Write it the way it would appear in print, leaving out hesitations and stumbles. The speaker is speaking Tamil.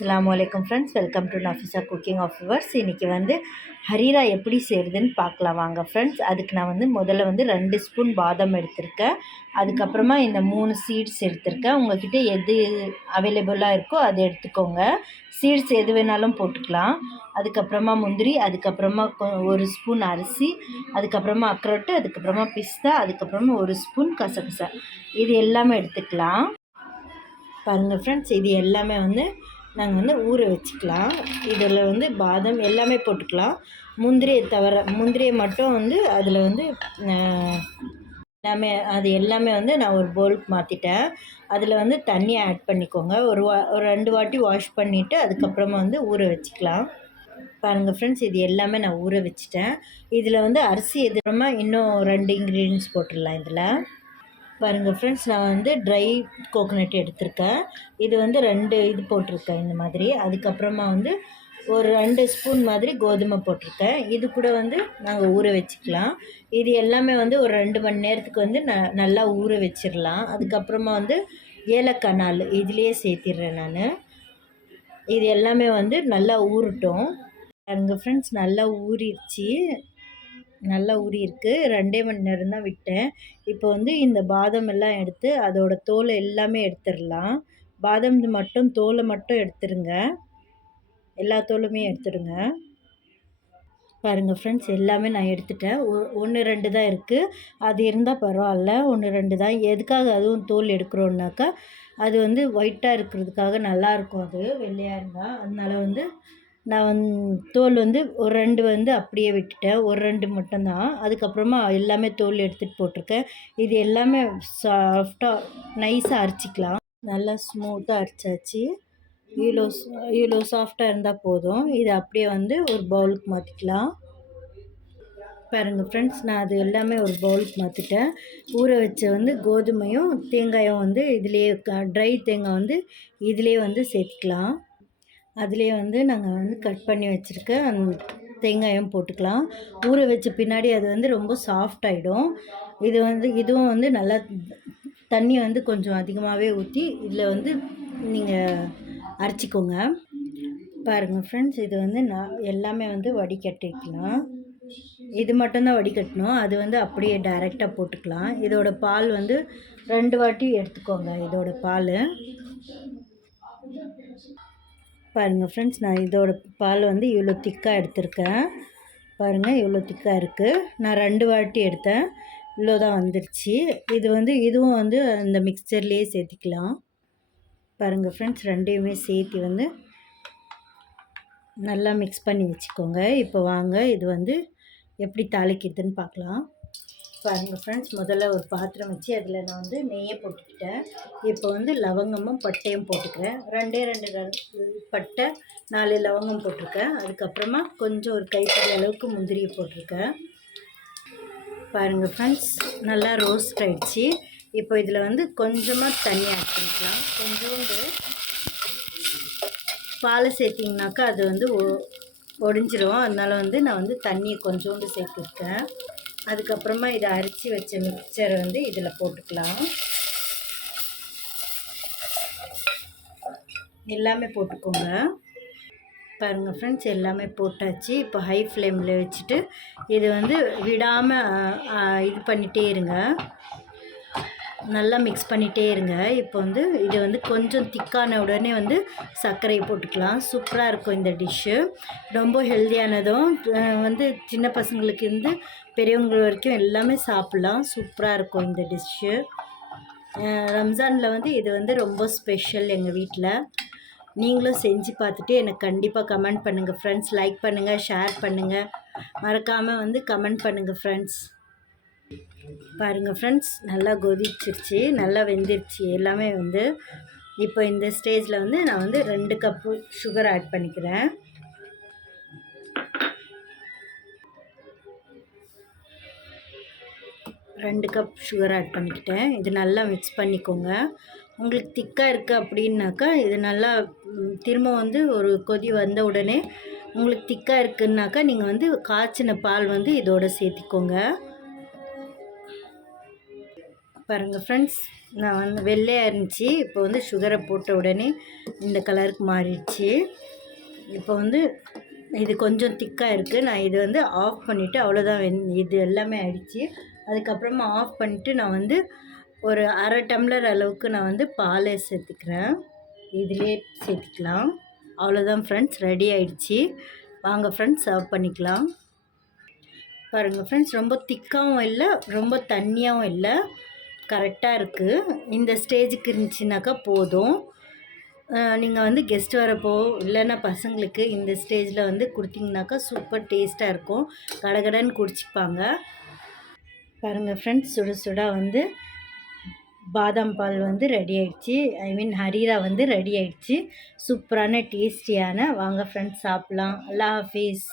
அஸ்ஸலாமு அலைக்கும் friends, welcome to Nafisa cooking of yours. இன்றைக்கி வந்து ஹரீரா எப்படி செய்கிறதுன்னு பார்க்கலாம் வாங்க ஃப்ரெண்ட்ஸ். அதுக்கு நான் முதல்ல 2 ஸ்பூன் பாதாம் எடுத்திருக்கேன். அதுக்கப்புறமா இந்த 3 சீட்ஸ் எடுத்திருக்கேன். உங்கள்கிட்ட எது அவைலபிளாக இருக்கோ அதை எடுத்துக்கோங்க. சீட்ஸ் எது வேணாலும் போட்டுக்கலாம். அதுக்கப்புறமா முந்திரி, அதுக்கப்புறமா 1 ஸ்பூன் அரிசி, அதுக்கப்புறமா அக்ரோட்டு, அதுக்கப்புறமா பிஸ்தா, அதுக்கப்புறமா 1 ஸ்பூன் கசகசா. இது எல்லாமே எடுத்துக்கலாம். பாருங்கள் ஃப்ரெண்ட்ஸ், இது எல்லாமே நாங்கள் ஊற வச்சுக்கலாம். இதில் பாதாம் எல்லாமே போட்டுக்கலாம். முந்திரியை தவிர, முந்திரியை மட்டும் அதில் எல்லாமே அது எல்லாமே நான் ஒரு பவுலுக்கு மாற்றிட்டேன். அதில் தண்ணி ஆட் பண்ணிக்கோங்க. ஒரு 2 வாட்டி வாஷ் பண்ணிவிட்டு அதுக்கப்புறமா ஊற வச்சுக்கலாம். பாருங்கள் ஃப்ரெண்ட்ஸ், இது எல்லாமே நான் ஊற வச்சுட்டேன். இதில் அரிசி எதுவுமா இன்னும் 2 இன்க்ரீடியன்ட்ஸ் போட்டுடலாம். இதில் பாருங்கள் ஃப்ரெண்ட்ஸ், நான் ட்ரை கோகோனட் எடுத்திருக்கேன். இது 2 இது போட்டிருக்கேன் இந்த மாதிரி. அதுக்கப்புறமா ஒரு 2 ஸ்பூன் மாதிரி கோதுமை போட்டிருக்கேன். இது கூட நாங்கள் ஊற வச்சுக்கலாம். இது எல்லாமே ஒரு 2 மணி நேரத்துக்கு நல்லா ஊற வச்சிடலாம். அதுக்கப்புறமா ஏலக்காய் நாள் இதுலேயே சேர்த்திடுறேன் நான். இது எல்லாமே நல்லா ஊறட்டும். பாருங்கள் ஃப்ரெண்ட்ஸ், நல்லா ஊறிடுச்சு. நல்லா ஊறியிருக்கு. 2 மணி நேரம் தான் விட்டேன். இப்போ இந்த பாதாம் எல்லாம் எடுத்து அதோட தோலை எல்லாமே எடுத்துடலாம். பாதாம் மட்டும் தோலை மட்டும் எடுத்துருங்க. எல்லா தோலுமே எடுத்துடுங்க. பாருங்கள் ஃப்ரெண்ட்ஸ், எல்லாமே நான் எடுத்துட்டேன். 1 2 தான் இருக்குது. அது இருந்தால் பரவாயில்ல. 1 2 தான். எதுக்காக அதுவும் தோல் எடுக்கிறோன்னாக்கா, அது ஒயிட்டாக இருக்கிறதுக்காக நல்லாயிருக்கும். அது வெள்ளையாக இருந்தால். அதனால் நான் தோல் ஒரு 2 அப்படியே விட்டுட்டேன். ஒரு 2 மட்டும்தான். அதுக்கப்புறமா எல்லாமே தோல் எடுத்துகிட்டு போட்டிருக்கேன். இது எல்லாமே சாஃப்டாக நைஸாக அரைச்சிக்கலாம். நல்லா ஸ்மூத்தாக அரைச்சாச்சு. இவ்வளோ சாஃப்டாக இருந்தால் போதும். இதை அப்படியே ஒரு பவுலுக்கு மாற்றிக்கலாம். பாருங்கள் ஃப்ரெண்ட்ஸ், நான் அது எல்லாமே ஒரு பவுலுக்கு மாற்றிட்டேன். ஊற வச்ச கோதுமையும் தேங்காயும் இதுலேயே ட்ரை தேங்காய் இதுலேயே சேர்த்துக்கலாம். அதுலேயே நாங்கள் கட் பண்ணி வச்சுருக்க அந்த தேங்காயும் போட்டுக்கலாம். ஊற வச்ச பின்னாடி அது ரொம்ப சாஃப்ட் ஆகிடும். இதுவும் நல்லா தண்ணி கொஞ்சம் அதிகமாகவே ஊற்றி இதில் நீங்கள் அரைச்சிக்கோங்க. பாருங்கள் ஃப்ரெண்ட்ஸ், இது நான் எல்லாமே வடிகட்டிக்கலாம். இது மட்டும்தான் வடிகட்டணும். அது அப்படியே டைரெக்டாக போட்டுக்கலாம். இதோட பால் 2 வாட்டி எடுத்துக்கோங்க. இதோட பால் பாருங்கள் ஃப்ரெண்ட்ஸ், நான் இதோட பால் இவ்வளோ திக்காக எடுத்திருக்கேன். பாருங்கள், இவ்வளோ திக்காக இருக்குது. நான் 2 வாட்டி எடுத்தேன். இவ்வளோ தான் வந்துருச்சு. இதுவும் அந்த மிக்சர்லேயே சேர்த்திக்கலாம். பாருங்கள் ஃப்ரெண்ட்ஸ், 2யுமே சேர்த்து நல்லா மிக்ஸ் பண்ணி வச்சுக்கோங்க. இப்போ வாங்க இது எப்படி தாளிக்கிறதுன்னு பார்க்கலாம். பாருங்கள் ஃப்ரெண்ட்ஸ், முதல்ல ஒரு பாத்திரம் வச்சு அதில் நான் நெய்யை போட்டுக்கிட்டேன். இப்போ லவங்கமும் பட்டையும் போட்டுக்கிறேன். 2 பட்டை, 4 லவங்கம் போட்டிருக்கேன். அதுக்கப்புறமா கொஞ்சம் ஒரு கைப்பிடி அளவுக்கு முந்திரியை போட்டிருக்கேன். பாருங்கள் ஃப்ரெண்ட்ஸ், நல்லா ரோஸ்ட் ஆகிடுச்சு. இப்போ இதில் கொஞ்சமாக தண்ணி ஆட் பண்ணிக்கலாம். கொஞ்சோண்டு பால் சேர்த்திங்கனாக்கா அது ஒடிஞ்சிரும். அதனால் நான் தண்ணியை கொஞ்சோண்டு சேர்த்துருக்கேன். அதுக்கப்புறமா இதை அரைச்சி வச்ச மிக்சரை இதில் போட்டுக்கலாம். எல்லாமே போட்டுக்கோங்க. பாருங்கள் ஃப்ரெண்ட்ஸ், எல்லாமே போட்டாச்சு. இப்போ ஹை ஃப்ளேமில் வச்சுட்டு இது விடாமல் இது பண்ணிகிட்டே இருங்க. நல்லா மிக்ஸ் பண்ணிகிட்டே இருங்க. இப்போ இது கொஞ்சம் திக்கான உடனே சர்க்கரையை போட்டுக்கலாம். சூப்பராக இருக்கும் இந்த டிஷ்ஷு. ரொம்ப ஹெல்த்தியானதும் சின்ன பசங்களுக்கு பெரியவங்க வரைக்கும் எல்லாமே சாப்பிட்லாம். சூப்பராக இருக்கும் இந்த டிஷ்ஷு. ரம்ஜானில் இது ரொம்ப ஸ்பெஷல் எங்கள் வீட்டில். நீங்களும் செஞ்சு பார்த்துட்டு எனக்கு கண்டிப்பாக கமெண்ட் பண்ணுங்கள் ஃப்ரெண்ட்ஸ். லைக் பண்ணுங்கள், ஷேர் பண்ணுங்கள், மறக்காமல் கமெண்ட் பண்ணுங்கள் ஃப்ரெண்ட்ஸ். பாருங்கள் ஃப்ரெண்ட்ஸ், நல்லா கொதிச்சிருச்சு, நல்லா வெந்துருச்சு எல்லாமே. இப்போ இந்த ஸ்டேஜில் நான் 2 கப்பு சுகர் ஆட் பண்ணிக்கிறேன். ரெண்டு கப் சுகர் ஆட் பண்ணிக்கிட்டேன். இது நல்லா மிக்ஸ் பண்ணிக்கோங்க. உங்களுக்கு திக்காக இருக்குது அப்படின்னாக்கா இது நல்லா திரும்ப ஒரு கொதி வந்த உடனே உங்களுக்கு திக்காக இருக்குன்னாக்கா நீங்கள் காய்ச்சின பால் இதோட சேர்த்திக்கோங்க. பாருங்கள் ஃப்ரெண்ட்ஸ், நான் வந்து வெள்ளையாக இருந்துச்சு, இப்போ வந்து சுகரை போட்ட உடனே இந்த கலருக்கு மாறிடுச்சு. இப்போ வந்து இது கொஞ்சம் திக்காக இருக்குது. நான் இது வந்து ஆஃப் பண்ணிவிட்டு அவ்வளோதான், இது எல்லாமே ஆயிடுச்சு. அதுக்கப்புறமா ஆஃப் பண்ணிவிட்டு நான் வந்து ஒரு அரை டம்ளர் அளவுக்கு நான் வந்து பாலை சேர்த்துக்கிறேன். இதிலே சேர்த்துக்கலாம். அவ்வளோதான் ஃப்ரெண்ட்ஸ், ரெடி ஆயிடுச்சு. வாங்க ஃப்ரெண்ட்ஸ் சர்வ் பண்ணிக்கலாம். பாருங்கள் ஃப்ரெண்ட்ஸ், ரொம்ப திக்காகவும் இல்லை, ரொம்ப தண்ணியாகவும் இல்லை, கரெக்டாக இருக்குது. இந்த ஸ்டேஜுக்கு இருந்துச்சுனாக்கா போதும். நீங்கள் வந்து கெஸ்ட் வரப்போ இல்லைன்னா பசங்களுக்கு இந்த ஸ்டேஜில் வந்து கொடுத்தீங்கனாக்கா சூப்பர் டேஸ்ட்டாக இருக்கும். கடகடன்னு குடிச்சிப்பாங்க. பாருங்கள் ஃப்ரெண்ட்ஸ், சுட சுட வந்து பாதாம் பால் வந்து ரெடி ஆயிடுச்சு. ஐ மீன் ஹரீரா வந்து ரெடி ஆயிடுச்சு. சூப்பரான டேஸ்டியான. வாங்க ஃப்ரெண்ட்ஸ் சாப்பிட்லாம். அல்லாஹ் ஹாஃபிஸ்.